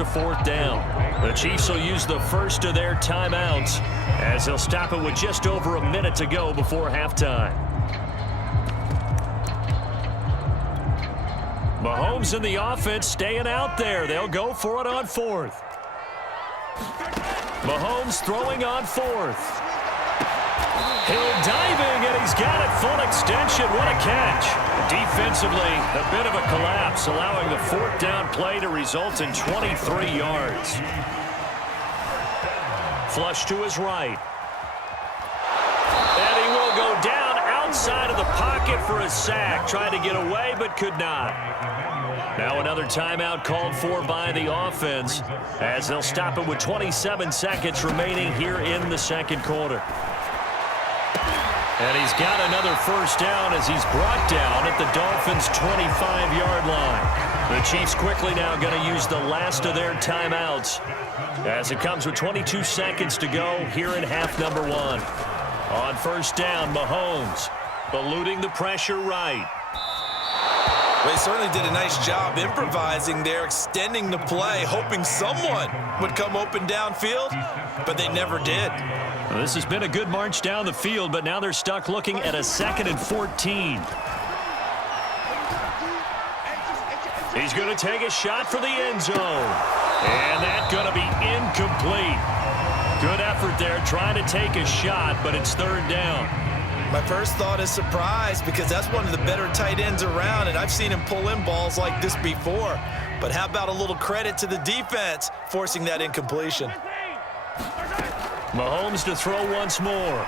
us a fourth down. The Chiefs will use the first of their timeouts as they'll stop it with just over a minute to go before halftime. Mahomes and the offense staying out there. They'll go for it on fourth. Mahomes throwing on fourth. Hill diving, and he's got it full extension. What a catch. Defensively, a bit of a collapse, allowing the fourth down play to result in 23 yards. Flush to his right. And he will go down outside of the pocket for a sack. Tried to get away, but could not. Now another timeout called for by the offense as they'll stop it with 27 seconds remaining here in the second quarter. And he's got another first down as he's brought down at the Dolphins' 25-yard line. The Chiefs quickly now going to use the last of their timeouts as it comes with 22 seconds to go here in half number one. On first down, Mahomes eluding the pressure right. They certainly did a nice job improvising there, extending the play, hoping someone would come open downfield, but they never did. Well, this has been a good march down the field, but now they're stuck looking at a 2nd and 14. He's going to take a shot for the end zone. And that's going to be incomplete. Good effort there trying to take a shot, but it's third down. My first thought is surprise because that's one of the better tight ends around, and I've seen him pull in balls like this before. But how about a little credit to the defense forcing that incompletion? Mahomes to throw once more.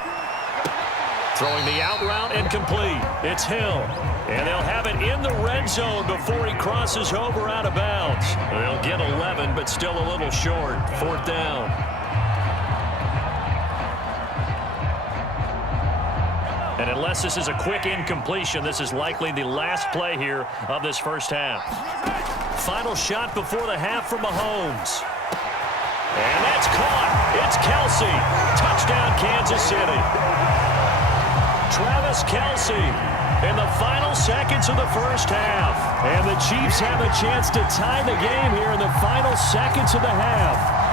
Throwing the out route incomplete. It's Hill. And they'll have it in the red zone before he crosses over out of bounds. They'll get 11, but still a little short. Fourth down. And unless this is a quick incompletion, this is likely the last play here of this first half. Final shot before the half for Mahomes. And that's caught. It's Kelce. Touchdown, Kansas City. Travis Kelce in the final seconds of the first half. And the Chiefs have a chance to tie the game here in the final seconds of the half.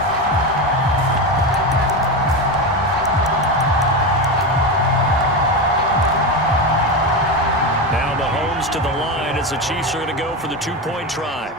To the line as the Chiefs are going to go for the two-point try.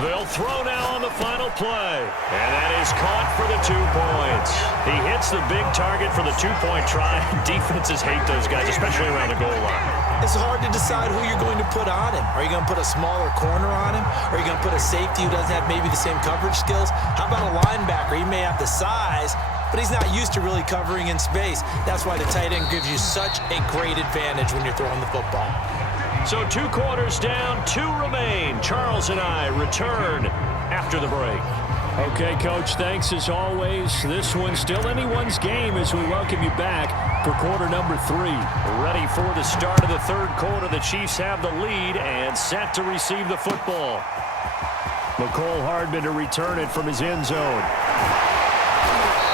They'll throw now on the final play. And that is caught for the 2 points. He hits the big target for the two-point try. Defenses hate those guys, especially around the goal line. It's hard to decide who you're going to put on him. Are you going to put a smaller corner on him? Or are you going to put a safety who doesn't have maybe the same coverage skills? How about a linebacker? He may have the size, but he's not used to really covering in space. That's why the tight end gives you such a great advantage when you're throwing the football. So 2 quarters down, 2 remain. Charles and I return after the break. Okay, Coach, thanks as always. This one's still anyone's game as we welcome you back for quarter number 3. Ready for the start of the third quarter. The Chiefs have the lead and set to receive the football. McCole Hardman to return it from his end zone.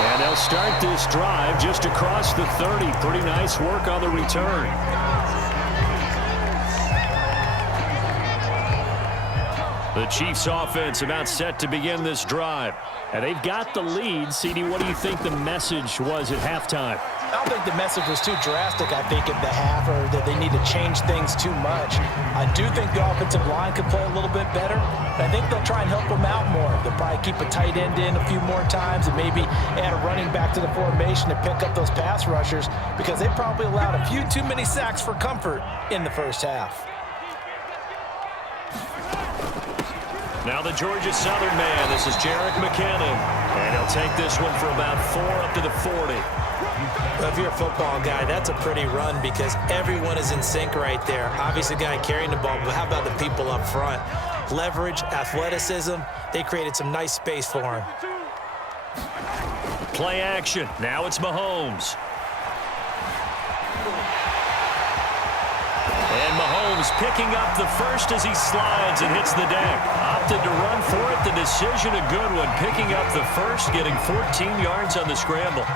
And they'll start this drive just across the 30. Pretty nice work on the return. The Chiefs offense about set to begin this drive. And they've got the lead. CD, what do you think the message was at halftime? I don't think the message was too drastic, I think, at the half, or that they need to change things too much. I do think the offensive line could play a little bit better. I think they'll try and help them out more. They'll probably keep a tight end in a few more times and maybe add a running back to the formation to pick up those pass rushers because they probably allowed a few too many sacks for comfort in the first half. Now the Georgia Southern man. This is Jerick McKinnon. And he'll take this one for about 4 up to the 40. Well, if you're a football guy, that's a pretty run because everyone is in sync right there. Obviously, the guy carrying the ball, but how about the people up front? Leverage, athleticism, they created some nice space for him. Play action. Now it's Mahomes. And Mahomes picking up the first as he slides and hits the deck. Opted to run for it. The decision a good one. Picking up the first, getting 14 yards on the scramble.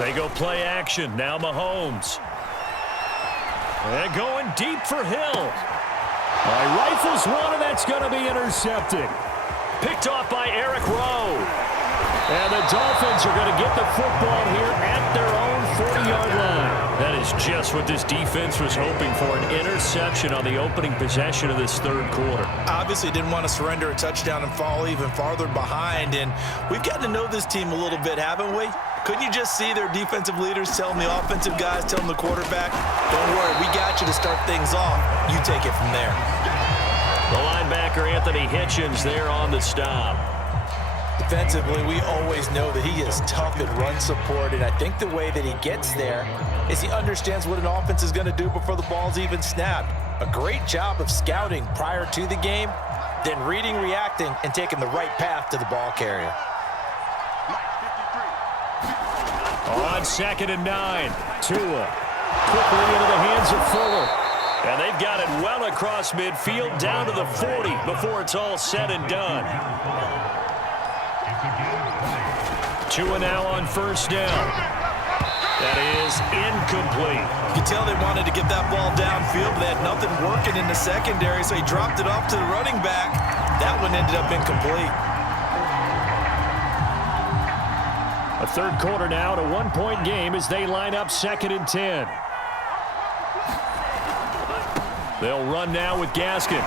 They go play action. Now Mahomes. And going deep for Hill. Rifles one, and that's going to be intercepted. Picked off by Eric Rowe. And the Dolphins are going to get the football here at their own 40-yard line. That is just what this defense was hoping for, an interception on the opening possession of this third quarter. Obviously didn't want to surrender a touchdown and fall even farther behind, and we've gotten to know this team a little bit, haven't we? Couldn't you just see their defensive leaders telling the offensive guys, telling the quarterback, don't worry, we got you to start things off. You take it from there. The linebacker, Anthony Hitchens, there on the stop. Defensively, we always know that he is tough in run support, and I think the way that he gets there is he understands what an offense is going to do before the ball's even snapped. A great job of scouting prior to the game, then reading, reacting, and taking the right path to the ball carrier. On 2nd and 9, Tua quickly into the hands of Fuller. And they've got it well across midfield down to the 40 before it's all said and done. Tua now on 1st down. That is incomplete. You can tell they wanted to get that ball downfield, but they had nothing working in the secondary, so he dropped it off to the running back. That one ended up incomplete. A third quarter now, to 1-point game as they line up 2nd and 10. They'll run now with Gaskin.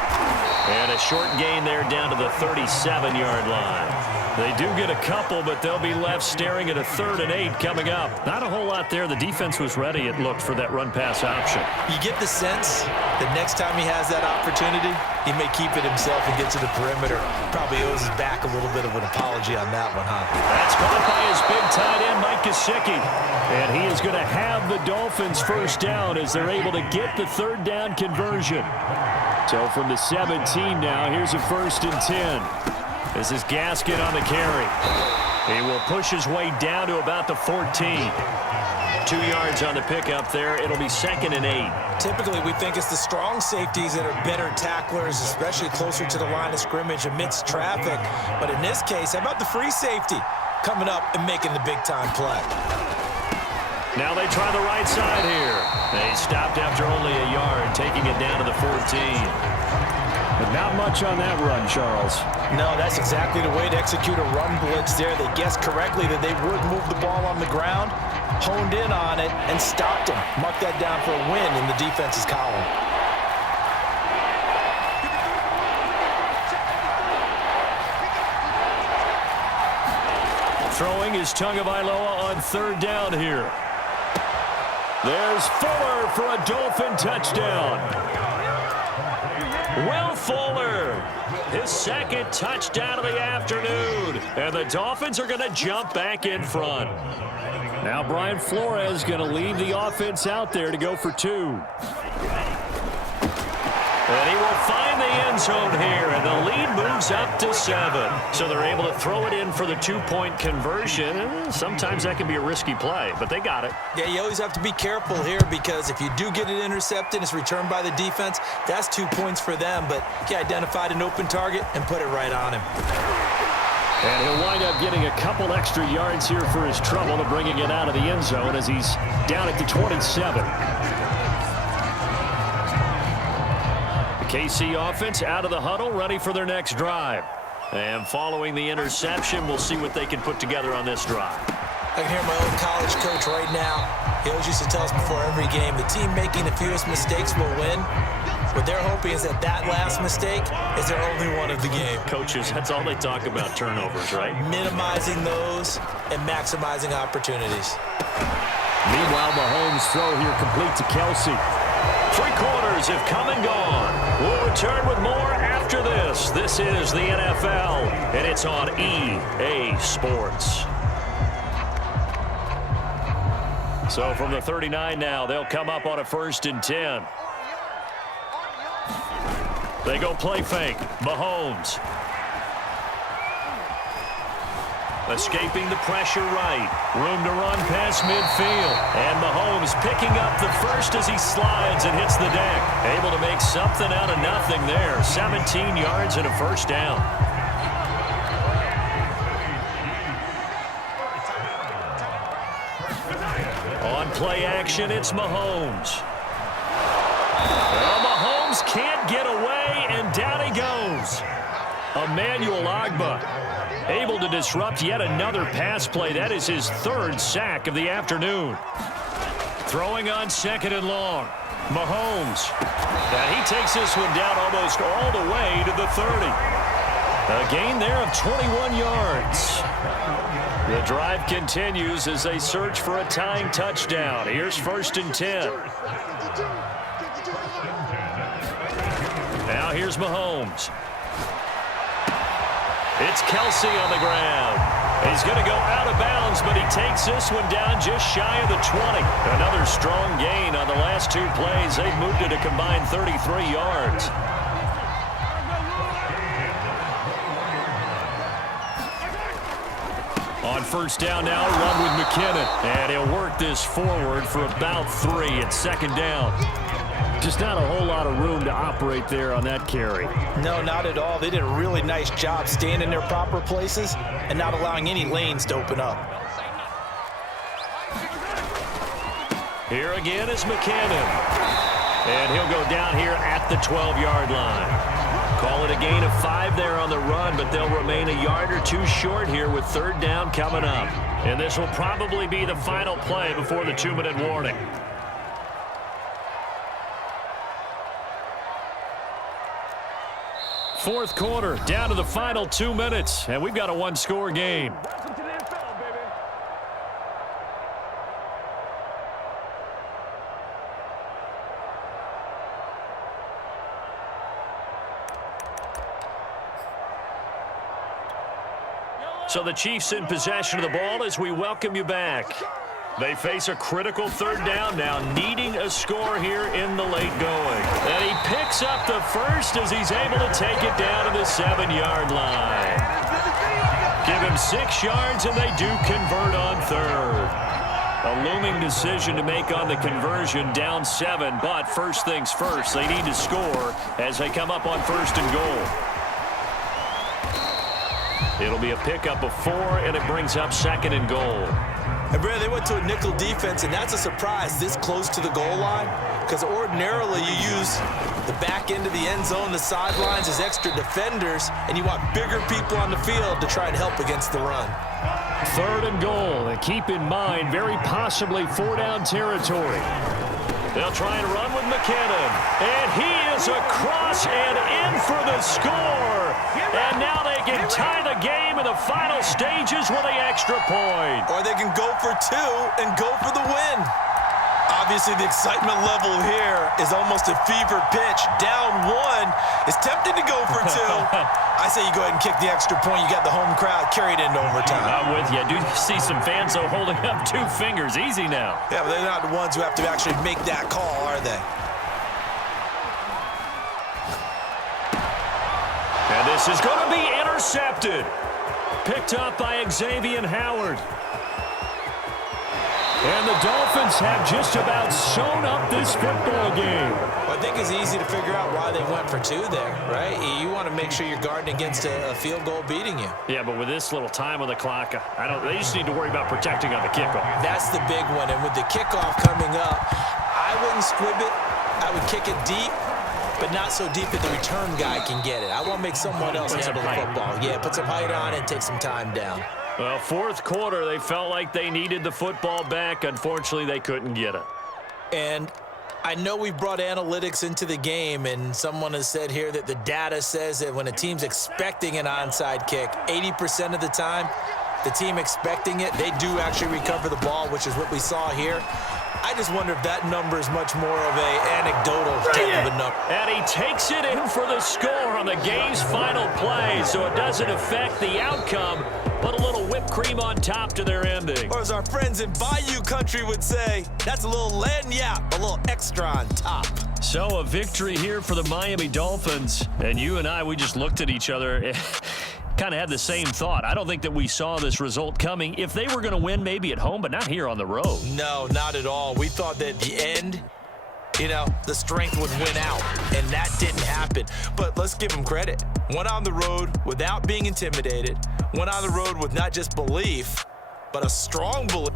And a short gain there down to the 37-yard line. They do get a couple, but they'll be left staring at a 3rd and 8 coming up. Not a whole lot there. The defense was ready, it looked, for that run-pass option. You get the sense that next time he has that opportunity, he may keep it himself and get to the perimeter. Probably owes his back a little bit of an apology on that one, huh? That's caught by his big tight end, Mike Gesicki. And he is going to have the Dolphins 1st down as they're able to get the 3rd down conversion. So from the 17 now, here's a 1st and 10. This is Gaskin on the carry. He will push his way down to about the 14. 2 yards on the pickup there. It'll be 2nd and 8. Typically, we think it's the strong safeties that are better tacklers, especially closer to the line of scrimmage amidst traffic. But in this case, how about the free safety coming up and making the big-time play? Now they try the right side here. They stopped after only a yard, taking it down to the 14. But not much on that run, Charles. No, that's exactly the way to execute a run blitz there. They guessed correctly that they would move the ball on the ground, honed in on it, and stopped them. Mark that down for a win in the defense's column. Throwing is Tagovailoa on 3rd down here. There's Fuller for a Dolphin touchdown. Will Fuller, his 2nd touchdown of the afternoon. And the Dolphins are going to jump back in front. Now Brian Flores going to leave the offense out there to go for 2. And he will find the end zone here, and the lead moves up to 7. So they're able to throw it in for the 2-point conversion. Sometimes that can be a risky play, but they got it. Yeah, you always have to be careful here because if you do get it intercepted, it's returned by the defense. That's 2 points for them, but he identified an open target and put it right on him. And he'll wind up getting a couple extra yards here for his trouble to bringing it out of the end zone as he's down at the 27. KC offense out of the huddle, ready for their next drive. And following the interception, we'll see what they can put together on this drive. I can hear my old college coach right now. He always used to tell us before every game, the team making the fewest mistakes will win. What they're hoping is that that last mistake is their only one of the game. Coaches, that's all they talk about, turnovers, right? Minimizing those and maximizing opportunities. Meanwhile, Mahomes' throw here complete to Kelsey. 3 quarters have come and gone. We'll return with more after this. This is the NFL, and it's on EA Sports. So from the 39 now, they'll come up on a 1st and 10. They go play fake. Mahomes. Escaping the pressure right. Room to run past midfield. And Mahomes picking up the first as he slides and hits the deck. Able to make something out of nothing there. 17 yards and a 1st down. On play action, it's Mahomes. Well, Mahomes can't get away, and down he goes. Emmanuel Ogbah able to disrupt yet another pass play. That is his third sack of the afternoon. Throwing on 2nd and long. Mahomes. And he takes this one down almost all the way to the 30. A gain there of 21 yards. The drive continues as they search for a tying touchdown. Here's 1st and 10. Now here's Mahomes. It's Kelsey on the ground. He's going to go out of bounds, but he takes this one down just shy of the 20. Another strong gain on the last 2 plays. They've moved it a combined 33 yards. On 1st down now, run with McKinnon. And he'll work this forward for about 3 at 2nd down. Just not a whole lot of room to operate there on that carry. No, not at all. They did a really nice job staying in their proper places and not allowing any lanes to open up. Here again is McKinnon. And he'll go down here at the 12-yard line. Call it a gain of 5 there on the run, but they'll remain a yard or 2 short here with 3rd down coming up. And this will probably be the final play before the 2-minute warning. Fourth quarter, down to the final 2 minutes, and we've got a 1-score game. So the Chiefs in possession of the ball as we welcome you back. They face a critical 3rd down now, needing a score here in the late going. And he picks up the first as he's able to take it down to the 7-yard line. Give him 6 yards, and they do convert on 3rd. A looming decision to make on the conversion, down 7, but first things first, they need to score as they come up on 1st and goal. It'll be a pickup of 4, and it brings up 2nd and goal. And, Brad, they went to a nickel defense, and that's a surprise this close to the goal line, because ordinarily you use the back end of the end zone, the sidelines as extra defenders, and you want bigger people on the field to try and help against the run. 3rd and goal, and keep in mind, very possibly 4-down territory. They'll try and run with McKinnon, and he is across and in for the score. And now they can tie the game in the final stages with an extra point. Or they can go for 2 and go for the win. Obviously, the excitement level here is almost a fever pitch. Down 1. It's tempting to go for 2. I say you go ahead and kick the extra point. You got the home crowd carried into overtime. I'm with you. I do see some fans, though, holding up 2 fingers. Easy now. Yeah, but they're not the ones who have to actually make that call, are they? And this is going to be intercepted. Picked up by Xavier Howard. And the Dolphins have just about sewn up this football game. Well, I think it's easy to figure out why they went for 2 there, right? You want to make sure you're guarding against a field goal beating you. Yeah, but with this little time on the clock, they just need to worry about protecting on the kickoff. That's the big one. And with the kickoff coming up, I wouldn't squib it. I would kick it deep, but not so deep that the return guy can get it. I want to make someone else handle the football. Yeah, put some height on it, take some time down. Well, 4th quarter, they felt like they needed the football back. Unfortunately, they couldn't get it. And I know we brought analytics into the game, and someone has said here that the data says that when a team's expecting an onside kick, 80% of the time, the team expecting it, they do actually recover the ball, which is what we saw here. I just wonder if that number is much more of an anecdotal type of a number. And he takes it in for the score on the game's final play, so it doesn't affect the outcome, but a little whipped cream on top to their ending. Or as our friends in Bayou Country would say, that's a little lagniappe, a little extra on top. So a victory here for the Miami Dolphins. And you and I, we just looked at each other kind of had the same thought. I don't think that we saw this result coming. If they were going to win, maybe at home, but not here on the road. No, not at all. We thought that at the end, the strength would win out, and that didn't happen. But let's give them credit. Went on the road without being intimidated. Went on the road with not just belief, but a strong belief.